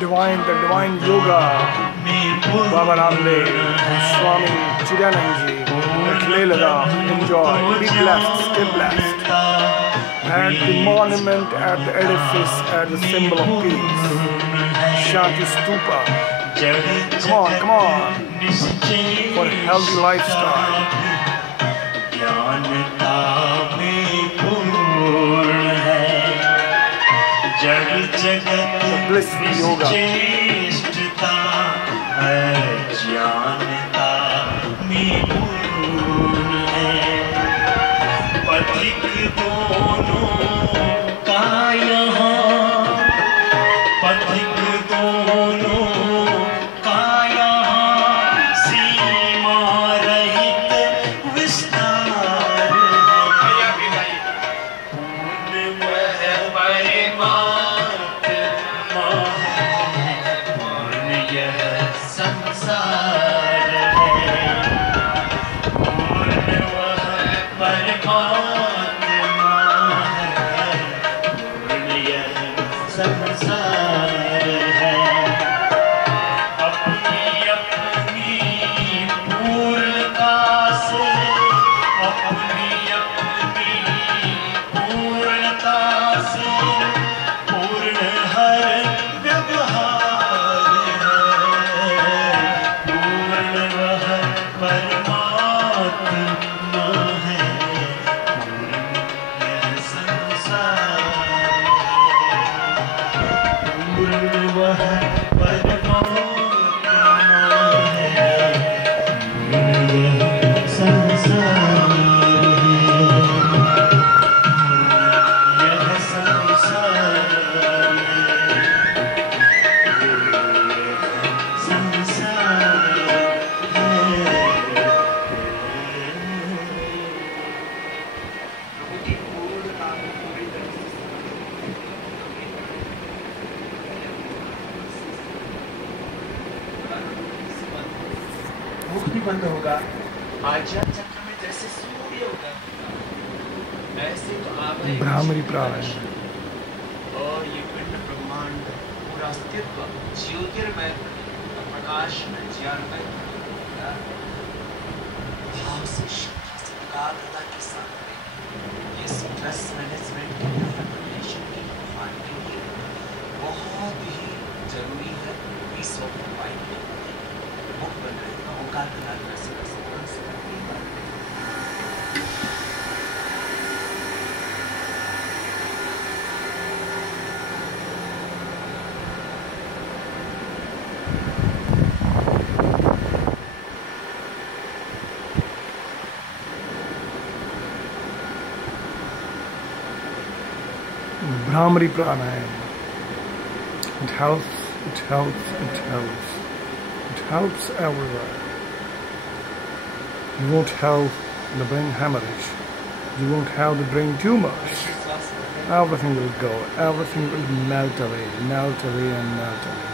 the divine yoga, Baba Ramdev, Swami Chidanand Ji, at Leh Ladakh. Enjoy, be blessed, stay blessed. At the monument, at the edifice, at the symbol of peace, Shanti Stupa. Come on, come on, for a healthy lifestyle. The blissful yoga. मुक्ति बंद होगा, आज्ञा चक्र में जैसे सूर्य होगा, ऐसे तो आप ब्राह्मणी प्राण और ये पिंड ब्रह्मांड पूरा अस्तित्व ज्योतिर्मय प्रकाश में ज्ञानमय भाव से श्रद्धा से एकाग्रता के साथ ये स्ट्रेस मैनेजमेंट की प्रिपरेशन की प्रोफाइल के लिए बहुत ही जरूरी है। पीस ऑफ माइंड मुक्त बन रहे हैं, ओंकार के नाम से Brahmari pranayam. It helps, it helps, it helps. It helps everywhere. You won't have the brain hemorrhage. You won't have the brain tumors. Everything will go. Everything will melt away and melt away.